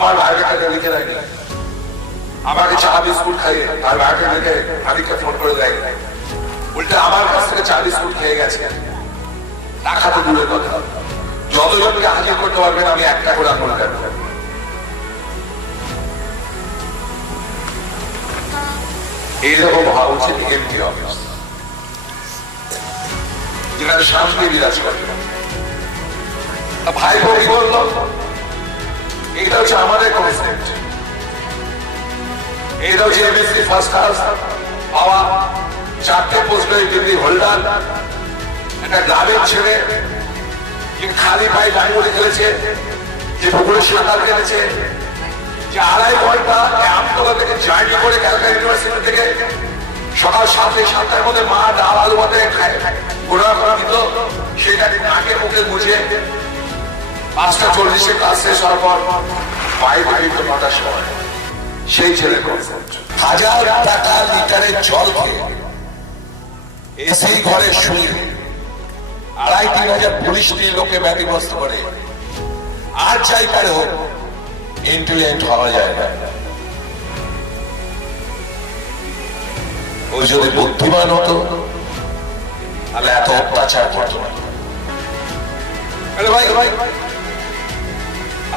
Biodata লিখে দেয়নি। আমাকে চা বিস্কুট খাইয়ে আর বায়োডাটা লিখে মালিককে ফোন করে দেয় উল্টে আমার কাছ থেকে চা বিস্কুট খেয়ে গেছে। টাকা তো দূরের কথা। যতজনকে হাজির করতে পারবেন আমি একটা করে আঙুল কাটবো এইরকম হওয়া উচিত এমপি অফিস যেখানে শান্তি বিরাজ করে ভাই কি বলল? হচ্ছে আমাদের কনসেপ্ট এটা হচ্ছে এমএসসি ফার্স্ট ক্লাস পাওয়া চারটে পোস্ট ডিগ্রি হোল্ডার একটা গ্রামের ছেলে, যে খালি পায়ে ডাঙ্গুলি খেলেছে, যে পুকুরে সাঁতার কেটেছে, যে আড়াই ঘণ্টা আমতলা থেকে জার্নি করে ক্যালকাটা ইউনিভার্সিটি থেকে সকাল সাতটা সাতটার মধ্যে মা ডাল আলু ভাতে ঘোরা করা দিত, সেটা নাকে মুখে মুছে, পাঁচটা চল্লিশে ক্লাস শেষ হওয়ার পর পায়ে নটার সময় সেই ছেলে হাজার টাকা লিটারের জল খেয়ে ঘরে শুয়ে আড়াই, তিন হাজার পুলিশ দিয়ে লোকে ব্যতিগ্রস্ত করে। আর পারে হোক ইন্টেলিজেন্ট হওয়া যায় না। ও যদি বুদ্ধিমান হতো, তাহলে এত অত্যাচার করতো না। ভাই ভাই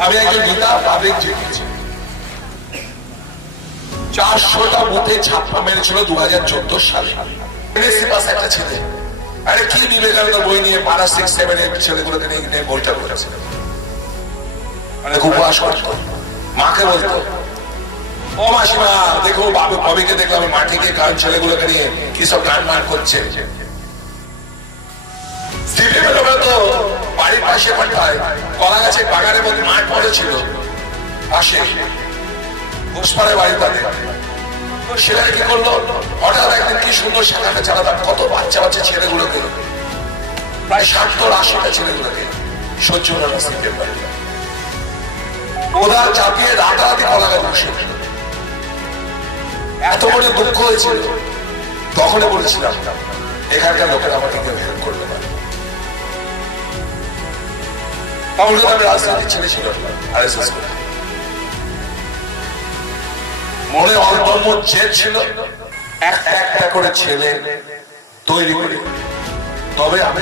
আমি একজন গীতা পাবলিক জিতেছি। চারশোটা বুথে ছাপ্পা মেরেছিল দু হাজার চোদ্দ সালে। একটা ছেলে। আরে কি বিবেকানন্দ বই নিয়ে? পাড়া সিক্স সেভেন এইট ছেলেগুলোকে নিয়ে বইটা করেছে মানে খুব উপহাস করতো মাকে বলতো, ও মাসিমা, দেখো বাবু ববিকে দেখলাম মাঠে গিয়ে কারণ ছেলেগুলোকে নিয়ে কি সব গান মান করছে বাড়ির পাশে পাঠায়। মাঠ পড়েছিল পাশে বাড়ি পাবে ছেলেরা কি করল? হঠাৎ একদিন কি সুন্দর শাখাটা চালাতাম। কত বাচ্চা বাচ্চা ছেলেগুলোকে। প্রায় ষাটটা আশিটা ছেলেগুলোকে সহ্য না সিপিএম বাড়ি ওরা চাপিয়ে রাতারাতি গাছ বসে এত বড় দুঃখ হয়েছিল। তখনই বলেছিলাম, এখানকার লোকেরা আমাকে হেল্প করবে তাহলে তো আমি রাজনীতির ছিল আর এস মনে অল্প জেদ ছিল একটা একটা করে ছেলে তৈরি করি। তবে আমি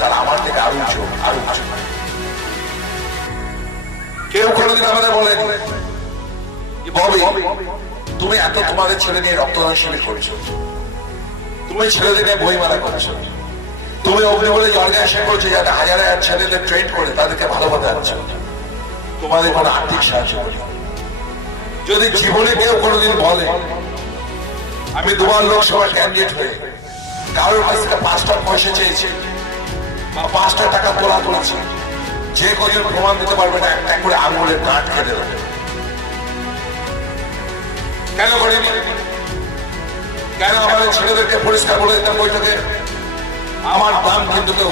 তারা আমার থেকে আরও উঁচু আরও উঁচু। কেউ কোনোদিন আমাদের বলেনি যে, ববি তুমি এত তোমাদের ছেলে নিয়ে রক্তদান শিবির করেছ। তুমি ছেলেদের নিয়ে বইমেলা করেছ। তুমি অগ্নি বলে অর্গানাইজেশন করছ যাতে হাজার হাজার ছেলেদের ট্রেন করে তাদেরকে ভালোভাবে আনছো। তোমাদের কোনো আর্থিক সাহায্য করি। যদি জীবনে কেউ কোনোদিন বলে, আমি দুবার লোকসভা ক্যান্ডিডেট হয়ে কারোর কাছ থেকে পাঁচটা পয়সা চেয়েছি বা পাঁচটা টাকা তোলা করেছি, যে কদিন প্রমাণ দিতে পারবে না, একটা করে আঙুলের কাঠ কেটে দেবে। কেন করিনি? কেন আমাদের ছেলেদেরকে পরিষ্কার বলে দিতাম বৈঠকে আমার দাম কিন্তু কেউ